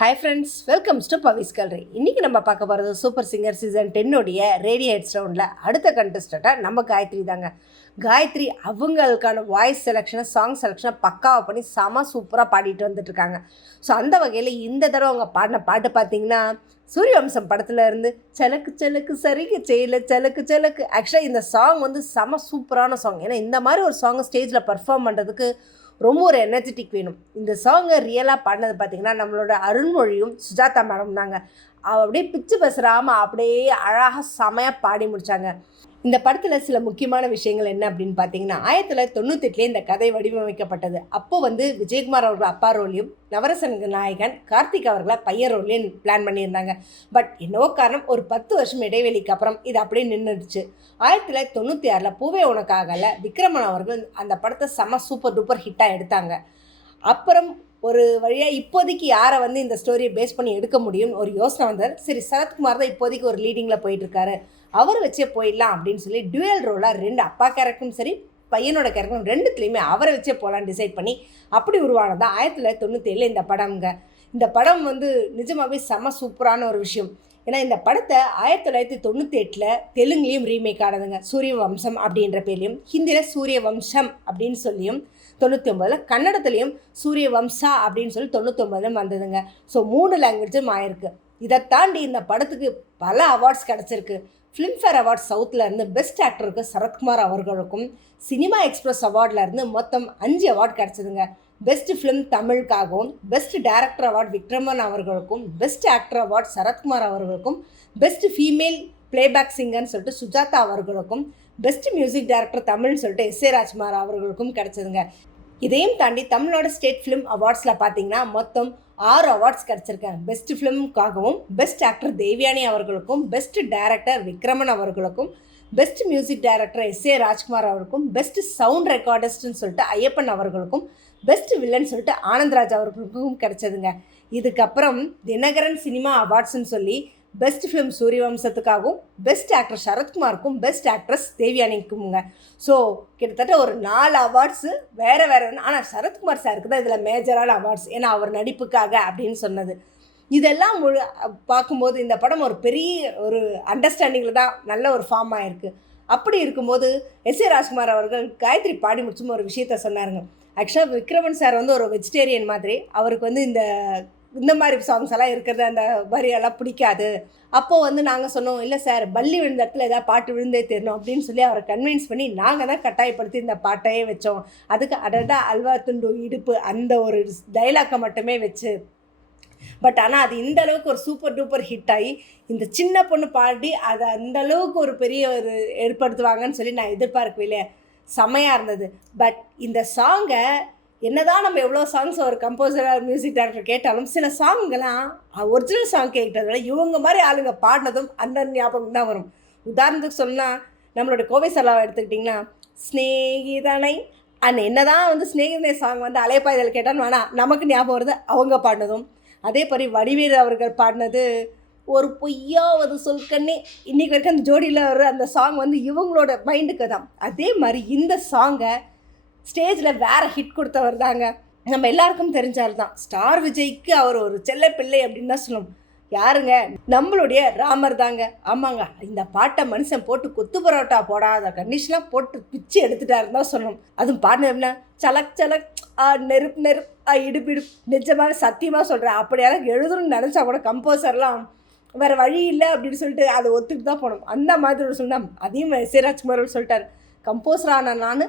Hi friends, welcomes to Pavi's gallery. இன்றைக்கி நம்ம பார்க்க போகிறது super singer season 10 radio heads ரவுண்டில் அடுத்த கண்டஸ்டண்ட்டாக நம்ம காயத்ரி தாங்க. காயத்ரி அவங்களுக்கான வாய்ஸ் செலெக்ஷனை, சாங் செலெக்ஷனை பக்காவாக பண்ணி செம சூப்பராக பாடிட்டு வந்துட்டுருக்காங்க. ஸோ அந்த வகையில் இந்த தடவை அவங்க பாடின பாட்டு பார்த்திங்கன்னா சூரியவம்சம் படத்தில் இருந்து சலக்கு சலக்கு சரிக்கு செய்யல சலக்கு சலக்கு. ஆக்சுவலாக இந்த சாங் வந்து செம சூப்பரான சாங். ஏன்னா இந்த மாதிரி ஒரு சாங்கை ஸ்டேஜில் பர்ஃபார்ம் பண்ணுறதுக்கு ரொம்ப ஒரு எனர்ஜெட்டிக் வேணும். இந்த சாங்கை ரியலாக பாடினது பார்த்திங்கன்னா நம்மளோட அருண்மொழியும் சுஜாதா மேடம் தாங்க. அப்படியே பிச்சு பேசுகிறாமல் அப்படியே அழகாக செமையாக பாடி முடித்தாங்க. இந்த படத்தில் சில முக்கியமான விஷயங்கள் என்ன அப்படின்னு பார்த்தீங்கன்னா, 1998 இந்த கதை வடிவமைக்கப்பட்டது. அப்போது வந்து விஜயகுமார் அவர்கள் அப்பா ரோலையும், நவரசன் நாயகன் கார்த்திக் அவர்களை பையன் ரோலையும் பிளான் பண்ணியிருந்தாங்க. பட் என்னவோ காரணம் ஒரு 10 வருஷம் இடைவெளிக்கு அப்புறம் இது அப்படியே நின்றுடுச்சு. 1996 பூவே உனக்காகல விக்ரமன் அவர்கள் அந்த படத்தை செம சூப்பர் டூப்பர் ஹிட்டாக எடுத்தாங்க. அப்புறம் ஒரு வழியாக இப்போதைக்கு யாரை வந்து இந்த ஸ்டோரியை பேஸ் பண்ணி எடுக்க முடியும்னு ஒரு யோசனை வந்தார். சரி, சரத்குமார் தான் இப்போதைக்கு ஒரு லீடிங்கில் போயிட்டுருக்காரு, அவர் வச்சே போயிடலாம் அப்படின்னு சொல்லி டுவெல் ரோலாக 2 அப்பா கேரக்டரும் சரி பையனோட கேரக்டரும் 2த்துலேயுமே அவரை வச்சே போகலான்னு டிசைட் பண்ணி அப்படி உருவானதான் 1997 இந்த படம்ங்க. இந்த படம் வந்து நிஜமாகவே செம சூப்பரான ஒரு விஷயம். ஏன்னா இந்த படத்தை 1998 தெலுங்குலேயும் ரீமேக் ஆனதுங்க. சூரிய வம்சம் அப்படின்ற பேர்லையும், ஹிந்தியில் சூரிய வம்சம் அப்படின்னு சொல்லியும், 99 கன்னடத்துலேயும் சூரிய வம்சா அப்படின்னு சொல்லி 99 வந்ததுங்க. ஸோ 3 லாங்குவேஜும் ஆயிருக்கு. இதை தாண்டி இந்த படத்துக்கு பல அவார்ட்ஸ் கிடச்சிருக்கு. ஃபிலிம்ஃபேர் அவார்ட்ஸ் சவுத்துலேருந்து பெஸ்ட் ஆக்டருக்கு சரத்குமார் அவர்களுக்கும், சினிமா எக்ஸ்பிரஸ் அவார்ட்லேருந்து மொத்தம் 5 அவார்ட் கிடச்சிதுங்க. பெஸ்ட் ஃபிலிம் தமிழுக்காகவும், பெஸ்ட் டைரக்டர் அவார்ட் விக்ரமன் அவர்களுக்கும், பெஸ்ட் ஆக்டர் அவார்ட் சரத்குமார் அவர்களுக்கும், பெஸ்ட் ஃபீமேல் பிளேபேக் சிங்கர்னு சொல்லிட்டு சுஜாதா அவர்களுக்கும், பெஸ்ட் மியூசிக் டைரக்டர் தமிழ்னு சொல்லிட்டு எஸ் ஏ ராஜ்குமார் அவர்களுக்கும் கிடச்சிதுங்க. இதையும் தாண்டி தமிழ்நாடு ஸ்டேட் ஃபிலிம் அவார்ட்ஸில் பார்த்தீங்கன்னா மொத்தம் 6 அவார்ட்ஸ் கிடச்சிருக்கேன். பெஸ்ட் ஃபிலிமுக்காகவும், பெஸ்ட் ஆக்டர் தேவயானி அவர்களுக்கும், பெஸ்ட் டைரக்டர் விக்ரமன் அவர்களுக்கும், best music director S A Rajkumar அவர்களுக்கும், பெஸ்ட் சவுண்ட் ரெக்கார்டிஸ்ட்னு சொல்லிட்டு ஐயப்பன் அவர்களுக்கும், பெஸ்ட் வில்லன் சொல்லிட்டு ஆனந்த்ராஜ் அவர்களுக்கும் கிடச்சதுங்க. இதுக்கப்புறம் தினகரன் சினிமா அவார்ட்ஸ்ன்னு சொல்லி பெஸ்ட் ஃபிலிம் சூரியவம்சத்துக்காகவும், பெஸ்ட் ஆக்டர் சரத்குமாருக்கும், பெஸ்ட் ஆக்ட்ரஸ் தேவயானிக்குங்க. ஸோ கிட்டத்தட்ட ஒரு 4 அவார்ட்ஸு வேறு ஆனால் சரத்குமார் சாருக்கு தான் இதில் மேஜரான அவார்ட்ஸ். ஏன்னா அவர் நடிப்புக்காக அப்படின்னு சொன்னது. இதெல்லாம் பார்க்கும்போது இந்த படம் ஒரு பெரிய ஒரு அண்டர்ஸ்டாண்டிங்கில் தான் நல்ல ஒரு ஃபார்ம் ஆகிருக்கு. அப்படி இருக்கும்போது எஸ் ஏ ராஜ்குமார் அவர்கள் காயத்ரி பாடி முடிச்சும் ஒரு விஷயத்த சொன்னாருங்க. ஆக்சுவலாக விக்ரமன் சார் வந்து ஒரு வெஜிடேரியன் மாதிரி, அவருக்கு வந்து இந்த மாதிரி சாங்ஸ் எல்லாம் இருக்கிறது, அந்த வரியெல்லாம் பிடிக்காது. அப்போது வந்து நாங்கள் சொன்னோம், இல்லை சார் பல்லி விழுந்த இடத்துல ஏதாவது பாட்டு விழுந்தே தெரியணும் அப்படின்னு சொல்லி அவரை கன்வின்ஸ் பண்ணி நாங்கள் தான் கட்டாயப்படுத்தி இந்த பாட்டையே வச்சோம். அதுக்கு அடடா அல்வா துண்டு இடுப்பு அந்த ஒரு டைலாக்கை மட்டுமே வச்சு. பட் ஆனால் அது இந்த அளவுக்கு ஒரு சூப்பர் டூப்பர் ஹிட் ஆகி இந்த சின்ன பொண்ணு பாடி அதை அந்த அளவுக்கு ஒரு பெரிய ஒரு ஏற்படுத்துவாங்கன்னு சொல்லி நான் எதிர்பார்க்கவே இல்லை. செமையாக இருந்தது. பட் இந்த சாங்கை என்னதான் நம்ம எவ்வளோ சாங்ஸ் ஒரு கம்போசராக மியூசிக் டைரக்டர் கேட்டாலும் சில சாங்கெல்லாம் ஒரிஜினல் சாங் கேட்கறத விட இவங்க மாதிரி ஆளுங்க பாடினதும் அந்த ஞாபகம் தான் வரும். உதாரணத்துக்கு சொன்னால் நம்மளோட கோவை சலாவை எடுத்துக்கிட்டிங்கன்னா ஸ்நேகிதனை என்னதான் வந்து ஸ்நேகிதனை சாங் வந்து அலைப்பாய்தல் கேட்டான்னு வேணாம் நமக்கு ஞாபகம் வருது அவங்க பாடினதும். அதே மாதிரி வடிவேலு அவர்கள் பாடினது ஒரு பொய்யாவது சொல்கண்ணே, இன்றைக்கி வரைக்கும் அந்த ஜோடியில் வர அந்த சாங் வந்து இவங்களோட மைண்டுக்கு தான். அதே மாதிரி இந்த சாங்கை ஸ்டேஜில் வேறு ஹிட் கொடுத்தவர் தாங்க. நம்ம எல்லாருக்கும் தெரிஞ்சால் தான் ஸ்டார் விஜய்க்கு அவர் ஒரு செல்ல பிள்ளை அப்படின்னு தான் சொல்லணும். யாருங்க, நம்மளுடைய ராமர் தாங்க. ஆமாங்க, இந்த பாட்டை மனுஷன் போட்டு கொத்து பரோட்டா போடாத கண்டிஷனாக போட்டு பிச்சு எடுத்துட்டாருன்னு தான் சொல்லணும். அதுவும் பாடின எப்படின்னா சலக் சலக் நெருப்பு நெருப்பு இடுப்பு நிஜமாக சத்தியமாக சொல்கிறேன். அப்படியெல்லாம் எழுதணும்னு நினச்சா கூட கம்போசர்லாம் வேறு வழி இல்லை அப்படின்னு சொல்லிட்டு அதை ஒத்துக்கிட்டு தான் போகணும். அந்த மாதிரி ஒரு சொன்னால் அதையும் எஸ் ஏ ராஜ்குமார் சொல்லிட்டார், கம்போசரான நான்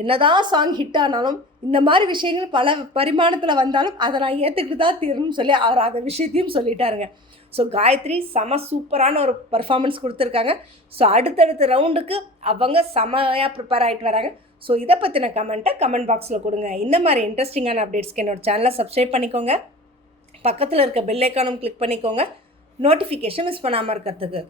என்னதான் சாங் ஹிட் ஆனாலும் இந்த மாதிரி விஷயங்கள் பல பரிமாணத்தில் வந்தாலும் அதை நான் ஏற்றுக்கிட்டு தான் தீரணும்னு சொல்லி அவர் அந்த விஷயத்தையும் சொல்லிட்டாருங்க. ஸோ காயத்ரி செம சூப்பரான ஒரு பர்ஃபார்மன்ஸ் கொடுத்துருக்காங்க. ஸோ அடுத்தடுத்த ரவுண்டுக்கு அவங்க செமையாக ப்ரிப்பேர் ஆகிட்டு வராங்க. ஸோ இதை பற்றின கமெண்ட்டை கமெண்ட் பாக்ஸில் கொடுங்க. இந்த மாதிரி இன்ட்ரெஸ்டிங்கான அப்டேட்ஸ்க்கு என்னோடய சேனலை சப்ஸ்கிரைப் பண்ணிக்கோங்க. பக்கத்தில் இருக்க பெல் ஐக்கானும் கிளிக் பண்ணிக்கோங்க, நோட்டிஃபிகேஷன் மிஸ் பண்ணாமல் இருக்கிறதுக்கு.